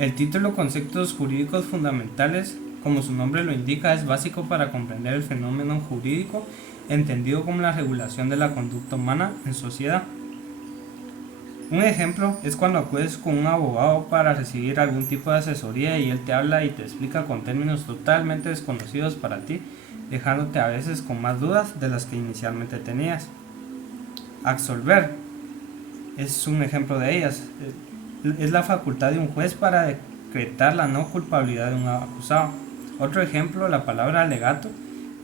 El título Conceptos jurídicos fundamentales, como su nombre lo indica, es básico para comprender el fenómeno jurídico entendido como la regulación de la conducta humana en sociedad. Un ejemplo es cuando acudes con un abogado para recibir algún tipo de asesoría y él te habla y te explica con términos totalmente desconocidos para ti, dejándote a veces con más dudas de las que inicialmente tenías. Absolver es un ejemplo de ellas. Es la facultad de un juez para decretar la no culpabilidad de un acusado. Otro ejemplo, la palabra alegato,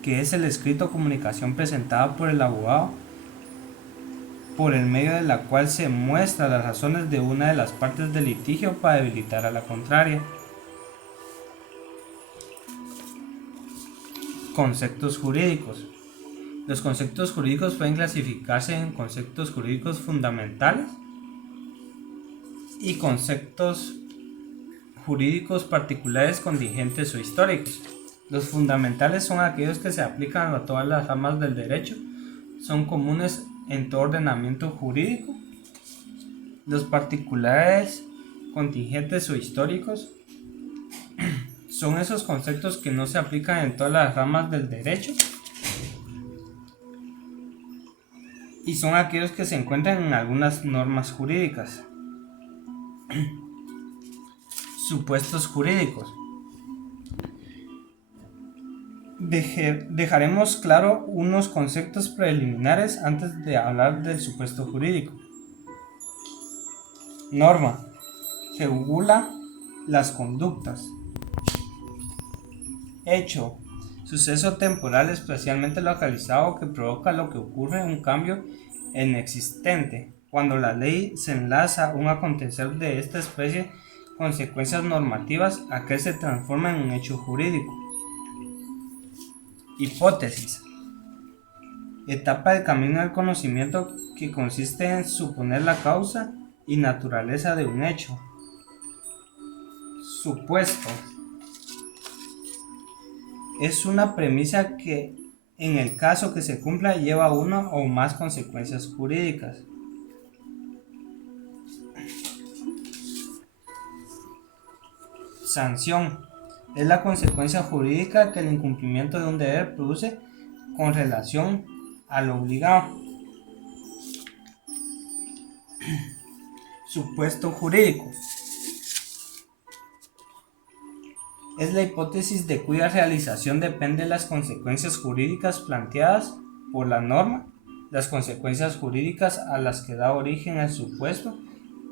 que es el escrito o comunicación presentada por el abogado, por el medio de la cual se muestran las razones de una de las partes del litigio para debilitar a la contraria. Conceptos jurídicos. Los conceptos jurídicos pueden clasificarse en conceptos jurídicos fundamentales y conceptos jurídicos particulares, contingentes o históricos. Los fundamentales son aquellos que se aplican a todas las ramas del derecho, son comunes en todo ordenamiento jurídico. Los particulares, contingentes o históricos son esos conceptos que no se aplican en todas las ramas del derecho y son aquellos que se encuentran en algunas normas jurídicas. Supuestos jurídicos. Dejaremos claro unos conceptos preliminares antes de hablar del supuesto jurídico. Norma. Regula las conductas. Hecho. Suceso temporal especialmente localizado que provoca lo que ocurre un cambio en existente. Cuando la ley se enlaza a un acontecer de esta especie, consecuencias normativas, aquel se transforma en un hecho jurídico. Hipótesis. Etapa del camino del conocimiento que consiste en suponer la causa y naturaleza de un hecho. Supuesto. Es una premisa que, en el caso que se cumpla, lleva una o más consecuencias jurídicas. Sanción. Es la consecuencia jurídica que el incumplimiento de un deber produce con relación al obligado. Supuesto jurídico. Es la hipótesis de cuya realización dependen las consecuencias jurídicas planteadas por la norma. Las consecuencias jurídicas a las que da origen el supuesto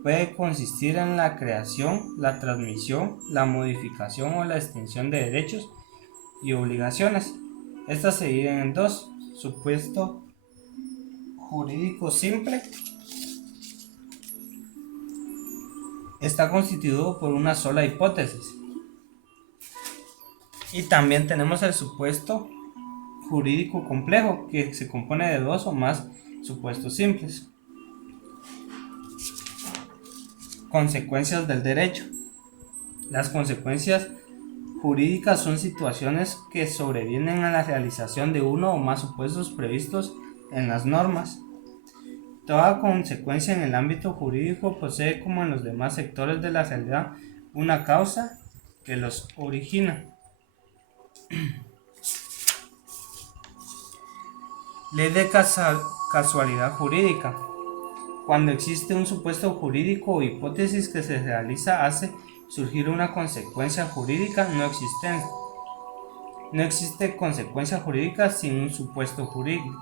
puede consistir en la creación, la transmisión, la modificación o la extinción de derechos y obligaciones. Estas se dividen en dos: supuesto jurídico simple. Está constituido por una sola hipótesis. Y también tenemos el supuesto jurídico complejo, que se compone de dos o más supuestos simples. Consecuencias del derecho. Las consecuencias jurídicas son situaciones que sobrevienen a la realización de uno o más supuestos previstos en las normas. Toda consecuencia en el ámbito jurídico posee, como en los demás sectores de la realidad, una causa que los origina. Ley de casualidad jurídica. Cuando existe un supuesto jurídico o hipótesis que se realiza, hace surgir una consecuencia jurídica no existente. No existe consecuencia jurídica sin un supuesto jurídico.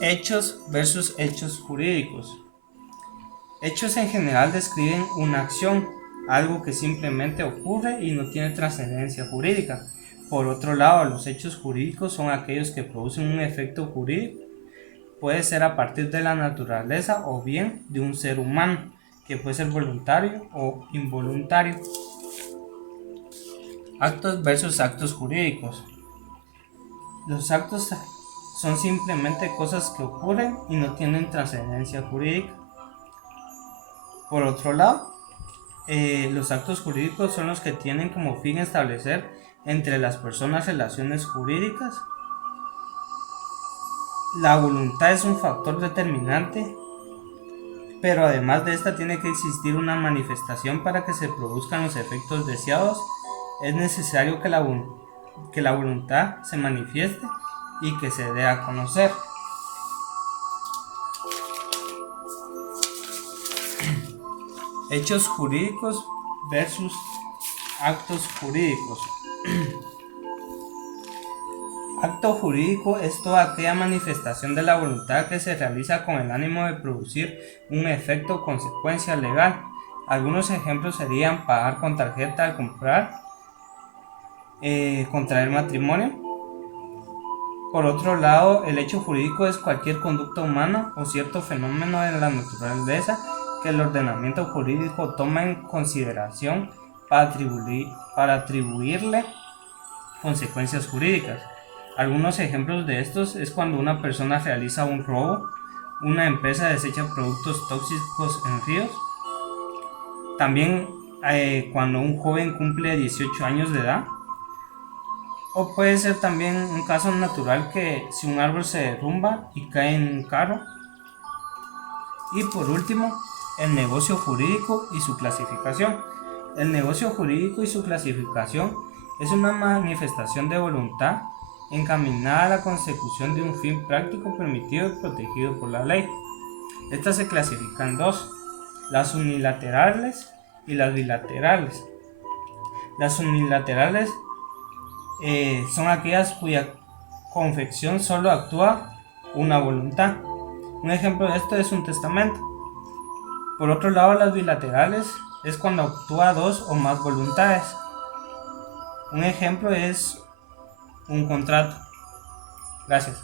Hechos versus hechos jurídicos. Hechos en general describen una acción, algo que simplemente ocurre y no tiene trascendencia jurídica. Por otro lado, los hechos jurídicos son aquellos que producen un efecto jurídico. Puede ser a partir de la naturaleza o bien de un ser humano, que puede ser voluntario o involuntario. Actos versus actos jurídicos. Los actos son simplemente cosas que ocurren y no tienen trascendencia jurídica. Por otro lado, los actos jurídicos son los que tienen como fin establecer entre las personas relaciones jurídicas. La voluntad es un factor determinante pero además de esta tiene que existir una manifestación para que se produzcan los efectos deseados. Es necesario que la voluntad se manifieste y que se dé a conocer. Hechos jurídicos versus actos jurídicos. Acto jurídico es toda aquella manifestación de la voluntad que se realiza con el ánimo de producir un efecto o consecuencia legal. Algunos ejemplos serían pagar con tarjeta al comprar, contraer matrimonio. Por otro lado, el hecho jurídico es cualquier conducta humana o cierto fenómeno de la naturaleza que el ordenamiento jurídico toma en consideración para atribuirle consecuencias jurídicas. Algunos ejemplos de estos es cuando una persona realiza un robo, una empresa desecha productos tóxicos en ríos, también cuando un joven cumple 18 años de edad, o puede ser también un caso natural que si un árbol se derrumba y cae en un carro. Y por último, el negocio jurídico y su clasificación. El negocio jurídico y su clasificación es una manifestación de voluntad encaminada a la consecución de un fin práctico permitido y protegido por la ley. Estas se clasifican en dos: las unilaterales y las bilaterales. Las unilaterales son aquellas cuya confección solo actúa una voluntad. Un ejemplo de esto es un testamento. Por otro lado, las bilaterales es cuando actúa dos o más voluntades. Un ejemplo es un contrato. Gracias.